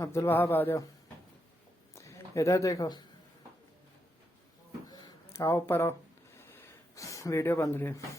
अब्दुल वहाब आ जाओ, इधर देखो, आओ ऊपर आओ, वीडियो बन रही है।